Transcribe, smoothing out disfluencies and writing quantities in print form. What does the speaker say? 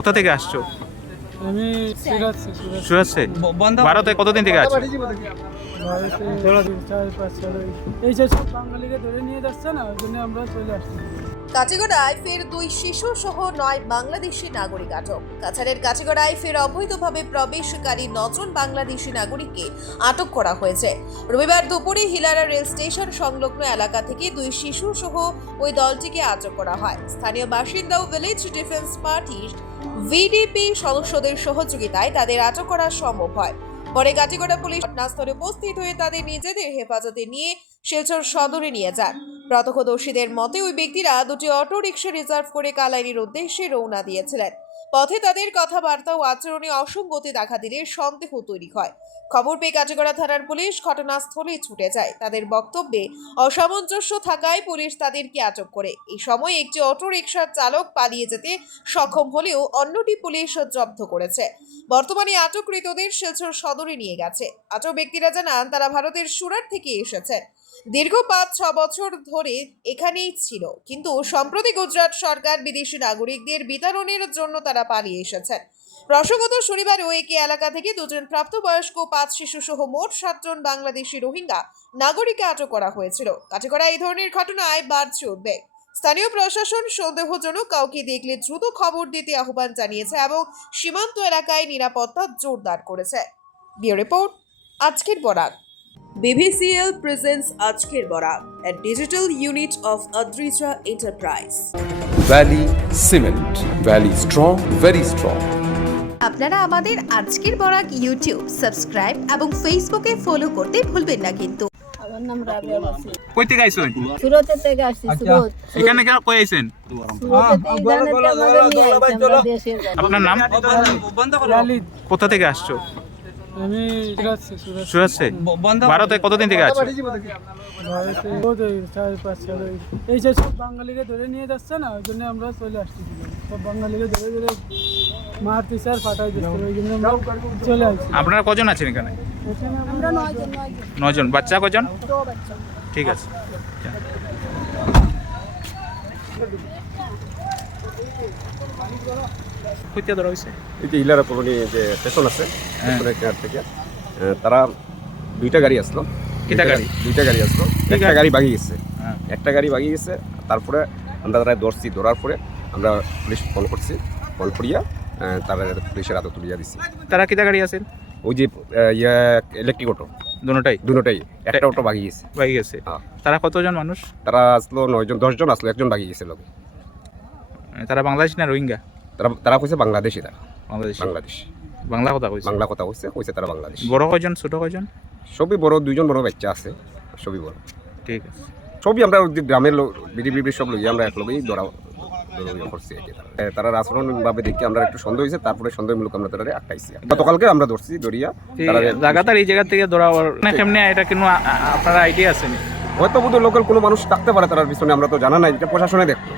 কোথা থেকে আসছো? আমি সুরাত থেকে। ভারতে কতদিন থেকে আছো? এই যে সব বাঙালিকে ধরে নিয়ে যাচ্ছে না, ওই জন্য আমরা চলে আসছি। কাচিগড়ায় ফের 2 শিশু সহ 9 বাংলাদেশি নাগরিক আটক। কাছাড়ের কাচিগড়ায় ফের অবৈধভাবে প্রবেশকারী 9 জন বাংলাদেশি নাগরিককে আটক করা হয়েছে। রবিবার দুপুরে হিলারা রেল স্টেশন সংলগ্ন এলাকা থেকে 2 শিশু সহ ওই দলটিকে আটক করা হয়। স্থানীয় বাসিন্দা ও ভিলেজ ডিফেন্স পার্টির ভিডিপি সদস্যদের সহযোগিতায় তাদের আটক করা সম্ভব হয়। পরে কাচিগড়া পুলিশ ঘটনাস্থলে উপস্থিত হয়ে তাদের নিজেদের হেফাজতে নিয়ে শিলচর সদরে নিয়ে যান। প্রত্যক্ষদর্শীদের মতে ওই ব্যক্তিরা 2টি অটো রিকশা রিজার্ভ করে কালাইনির উদ্দেশ্যে রওনা দিয়েছিলেন। পথে তাদের কথাবার্তা ও আচরণে অসঙ্গতি দেখা দিলে সন্দেহ তৈরি হয়। খবর পেয়ে কাচিগড়া থানার পুলিশ ঘটনাস্থলে ছুটে যায়। তাদের বক্তব্যে অসামঞ্জস্য থাকায় পুলিশ তাদেরকে আটক করে। এই সময় একটি অটো রিকশার চালক পালিয়ে যেতে সক্ষম হলেও অন্যটি পুলিশ জব্দ করেছে। বর্তমানে আটককৃতদের শিলচর সদরে নিয়ে গেছে। আটক ব্যক্তিরা জানান তারা ভারতের সুরাট থেকে এসেছেন। দীর্ঘ 5-6 বছর ধরে এখানেই ছিল, কিন্তু সম্প্রতি গুজরাট সরকার বিদেশি নাগরিকদের বিতরণের জন্য তারা পালিয়ে এসেছেন। প্রসঙ্গত শনিবারও একই এলাকা থেকে 2 জন প্রাপ্তবয়স্ক 5 শিশু সহ মোট 7 জন বাংলাদেশি রোহিঙ্গা নাগরিককে আটক করা হয়েছিল। কাটিগড়া এই ধরনের ঘটনায় বাড়ছে উদ্বেগ। স্থানীয় প্রশাসন সন্দেহজনক কাউকে দেখলে দ্রুত খবর দিতে আহ্বান জানিয়েছে এবং সীমান্ত এলাকায় নিরাপত্তা জোরদার করেছে। ব্যুরো রিপোর্ট, আজকের Barak. BBCL presents Ajker Borak, a digital unit of Adrija Enterprise. Valley Cement. Valley strong, very strong. আপনারা আমাদের আজকের বরাক ইউটিউব সাবস্ক্রাইব এবং ফেসবুকে ফলো করতে ভুলবেন না কিন্তু। আমার নাম রাবিয়া বাসি। কই থেকে আইছেন? সুরত থেকে আসছি। সুরত। এখানে কেন কই আইছেন? আপনার নাম? লালিত। কোথা থেকে আসছো? আমি সুরাত থেকে। ভারতে কতদিন থেকে আছো? ভারতে বহুত 4-5 সাল। এই যে সব বাঙালিকে ধরে নিয়ে যাচ্ছে না, ওই জন্য আমরা চলে আসছি। সব বাঙালিকে ধরে ধরে মারতেছে আর ফাটাই দিচ্ছে, ওই জন্য আমরা চলে আসছি। আপনারা কজন আছেন এখানে? আমরা 9 জন। 9 জন। বাচ্চা কজন? 2 বাচ্চা। ঠিক আছে। কইতে ধরা হইছে? এই যে হিলারা কলোনি যে স্টেশন আছে, স্টেশনের কেয়ার থেকে তারা 2টা গাড়ি আসলো। কিটা গাড়ি? 2টা গাড়ি আসলো। একটা গাড়ি ভাগিয়ে গেছে। হ্যাঁ। একটা গাড়ি ভাগিয়ে গেছে। তারপরে আমরা তারা ধরার পরে আমরা পুলিশ ফোন করছি। ফোন করিয়া তারা পুলিশের হাতে তুলিয়া দিছি। তারা কিটা গাড়ি আছেন? ওই যে ইলেকট্রিক অটো, দুটোটাই একটা অটো ভাগিয়ে গেছে। ভাই গেছে। হ্যাঁ। তারা কতজন মানুষ? তারা আসলো 9 জন, 10 জন আসলো, একজন ভাগিয়ে গেছে লোকে। তারা বাংলাদেশি না রোহিঙ্গা? তারা কইছে বাংলাদেশি। তারা বাংলাদেশ। বাংলা কথা কইছে। বাংলা কথা কইছে তারা বাংলাদেশ। বড় কয়জন, ছোট কয়জন? সবই বড়, 2 জন বড় বাচ্চা আছে, সবই বড়। ঠিক আছে। সবই আমরা গ্রামের লোক, বিডিবি সব লইয়া আমরা একলগেই ধরা করছি। তারা আচরণ ভাবে দেখে আমরা একটু সন্দেহ হয়েছে, তারপরে সন্দেহমূলক আমরা তারা আটকাইছি। গতকালকে আমরা ধরছি, ধরিয়া জায়গাটার এই জায়গা থেকে ধরা না কেমনে, এটা কোনো আপনার আইডিয়া আছে? হয়তো বোধহয় লোকাল কোনো মানুষ থাকতে পারে তার পিছনে, আমরা তো জানা নাই, এটা প্রশাসনে দেখতো।